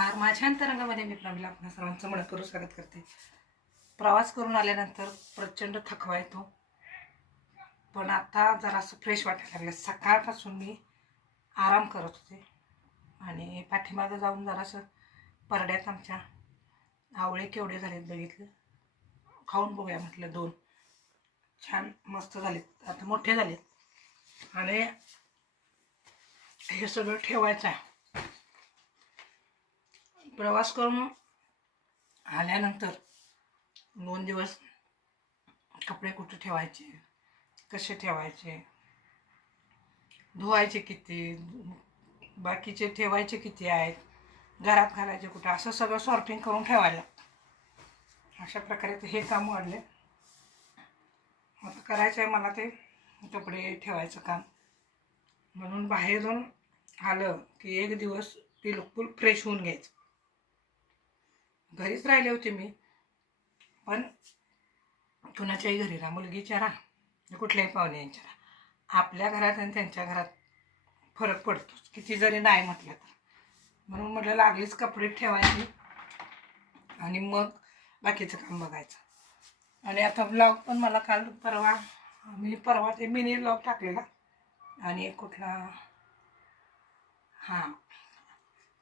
नमस्कार. माझ्या अंतरंगामध्ये मी प्रमिला आपल्या सर्वांचं मनपूर्वक स्वागत करते. प्रवास करून आल्यानंतर प्रचंड थकवा येतो, पण आता जरासं फ्रेश वाटायला लागलं. सकाळपासून मी आराम करत होते आणि पाठीमागं जाऊन जरासं परड्यात आमच्या आवळे केवढे झालेत बघितलं. खाऊन बघूया म्हटलं. 2 छान मस्त झालेत, आता मोठे झालेत आणि हे सगळं ठेवायचं आहे. प्रवास करून आल्यानंतर 2 दिवस कपडे कुठे ठेवायचे, कसे ठेवायचे, धुवायचे किती, बाकीचे ठेवायचे किती आहेत, घरात घालायचे कुठे, असं सगळं सॉर्टिंग करून ठेवायला. अशा प्रकारे हे काम वाढले. आता करायचं आहे मला ते कपडे ठेवायचं काम. म्हणून बाहेरून आलं की 1 दिवस बिलकुल फ्रेश होऊन घ्यायचं. घरीच राहिले होते मी, पण कुणाच्याही घरी राहा, मुलगीच्या राहा, कुठल्याही पाहुण्यांच्या राहा, आपल्या घरात आणि त्यांच्या घरात फरक पडतोच, किती जरी नाही म्हटलं तर. म्हणून म्हटलं लागलीच कपडे ठेवायची आणि मग बाकीचं काम बघायचं. आणि आता ब्लॉग पण मला काल परवा ते मिनी ब्लॉग टाकलेला आणि एक कुठला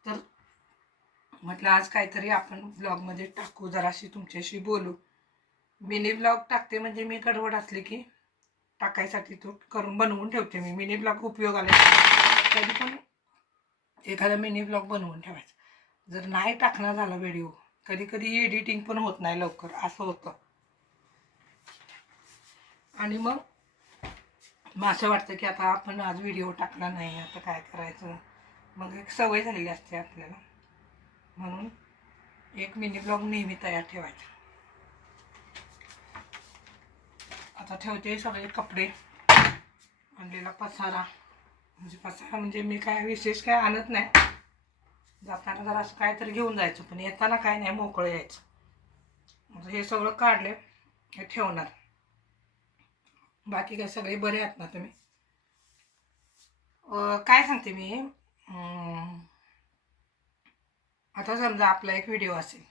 तर म्हटलं आज काहीतरी आपण ब्लॉगमध्ये टाकू, जराशी तुमच्याशी बोलू. मिनी ब्लॉग टाकते म्हणजे मी गडबड असली की टाकायसाठी तो बनवून ठेवते. मी मिनी ब्लॉग उपयोगाला कधी पण एखादा मिनी ब्लॉग बनवून ठेवायचा. जर नाही टाकणं झाला व्हिडिओ, कधी कधी एडिटिंग पण होत नाही लवकर, असं होतं. आणि मग असं वाटतं की आता आपण आज व्हिडिओ टाकला नाही, आता काय करायचं. मग एक सवय झालेली असते आपल्याला, म्हणून एक मिनी ब्लॉग नेहमी तयार ठेवायचा. आता ठेवते सगळे कपडे, आणलेला पसारा म्हणजे मी काय विशेष काय आणत नाही. जाताना जरा असं काहीतरी घेऊन जायचं, पण येताना काय नाही, मोकळं यायचं. म्हणजे हे सगळं काढले हे ठेवणार. बाकी काय सगळे बरे आहेत ना तुम्ही? काय सांगते मी, आता समजा आपला एक व्हिडिओ असेल,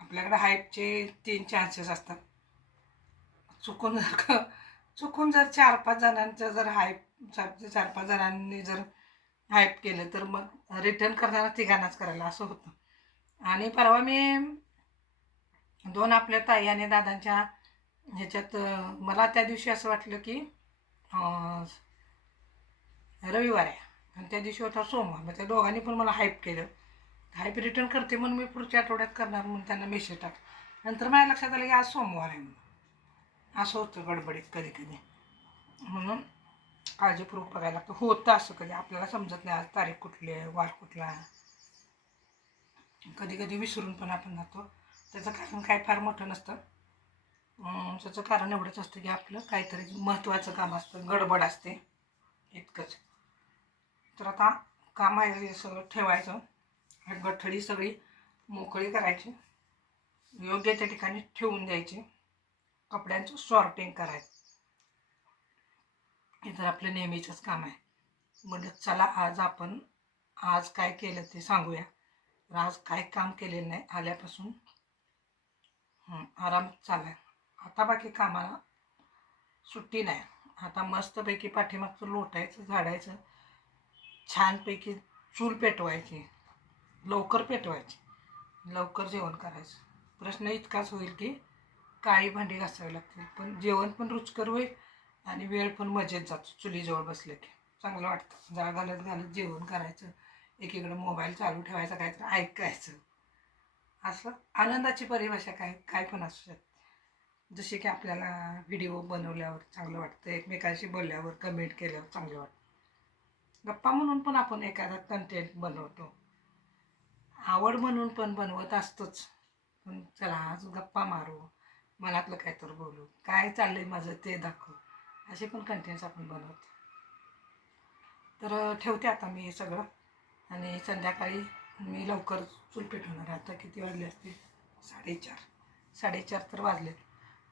आपल्याकडे हाईपचे 3 चान्सेस असतात. चुकून जर 4-5 जणांचं जर हाईप 4-5 जणांनी जर हाईप केलं तर मग रिटर्न करताना तिघांनाच करायला असं होतं. आणि परवा मी 2 आपल्या ताई आणि दादांच्या ह्याच्यात मला त्या दिवशी असं वाटलं की रविवार आहे आणि त्या दिवशी होता सोमवार. मग त्या दोघांनी पण मला हाईप केलं. हाईप रिटर्न करते म्हणून मी पुढच्या आठवड्यात करणार म्हणून त्यांना मेसेज टाक. नंतर माझ्या लक्षात आलं की आज सोमवार आहे म्हणून. असं होतं गडबडीत कधी कधी, म्हणून काळजीपूर्वक बघायला लागतं. होतं असं कधी आपल्याला समजत नाही आज तारीख कुठली आहे, वार कुठला आहे. कधी कधी विसरून पण आपण जातो. त्याचं कारण काय फार मोठं नसतं. त्याचं कारण एवढंच असतं की आपलं काहीतरी महत्त्वाचं काम असतं, गडबड असते, इतकंच. तर आता काम आहे सगळं ठेवायचं. गठडी सगळी मोकळी करायची, योग्य त्या ठिकाणी ठेवून द्यायची, कपड्यांचं सॉर्टिंग करायचं. हे तर आपलं नेहमीचंच काम आहे. म्हणजे चला आज काय केलं ते सांगूया. आज काय काम केलेलं नाही आल्यापासून, आराम चालू आहे. आता बाकी कामाला सुट्टी नाही. आता मस्तपैकी पाठीमागचं लोटायचं, झाडायचं, छानपैकी चूल पेटवायची, लवकर पेटवायची, लवकर जेवण करायचं. प्रश्न इतकाच होईल की काळी भांडी घासावी लागतील, पण जेवण पण रुचकर होईल आणि वेळ पण मजेत जातो. चुलीजवळ बसले की चांगलं वाटतं. जाळ घालत जेवण करायचं, एकीकडं मोबाईल चालू ठेवायचा, काहीतरी ऐकायचं. असं आनंदाची परिभाषा काय पण असू शकते. जसे की आपल्याला व्हिडिओ बनवल्यावर चांगलं वाटतं, एकमेकांशी बोलल्यावर, कमेंट केल्यावर चांगलं वाटतं. गप्पा म्हणून पण आपण एखादा कंटेंट बनवतो, आवड म्हणून पण बनवत असतोच. पण चला आज गप्पा मारू, मनातलं काय तर बोलू, काय चाललंय माझं ते दाखवू, असे पण कंटेंट्स आपण बनवतो. तर ठेवते आता मी हे सगळं आणि संध्याकाळी मी लवकर चूल पेटवणार. आता किती वाजले असतील? 4:30 तर वाजले.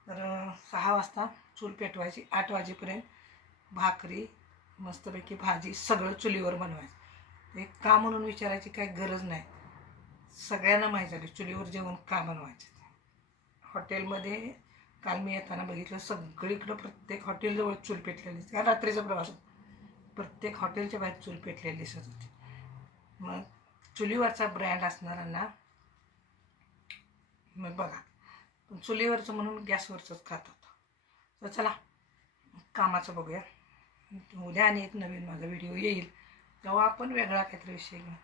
तर 6 वाजता चूल पेटवायची, 8 वाजेपर्यंत भाकरी, मस्तपैकी भाजी, सगळं चुलीवर बनवायचं. एक का म्हणून विचारायची काही गरज नाही. सगळ्यांना माहीत झाली चुलीवर जेवण का बनवायचे. हॉटेलमध्ये काल मी येताना बघितलं सगळीकडं प्रत्येक हॉटेलजवळ चूल पेटलेली. त्या रात्रीचा प्रवास प्रत्येक हॉटेलच्या बाहेर चूल पेटलेली दिसत होती. मग चुलीवरचा ब्रँड असणाऱ्यांना मग बघा, पण चुलीवरचं म्हणून गॅसवरचंच खात होतं. तर चला कामाचं बघूया. उद्या आणि एक नवीन माझा व्हिडिओ येईल तेव्हा आपण वेगळा काहीतरी विषय घेऊ.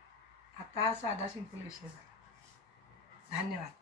आता साधा सिंपल विषय झाला. धन्यवाद.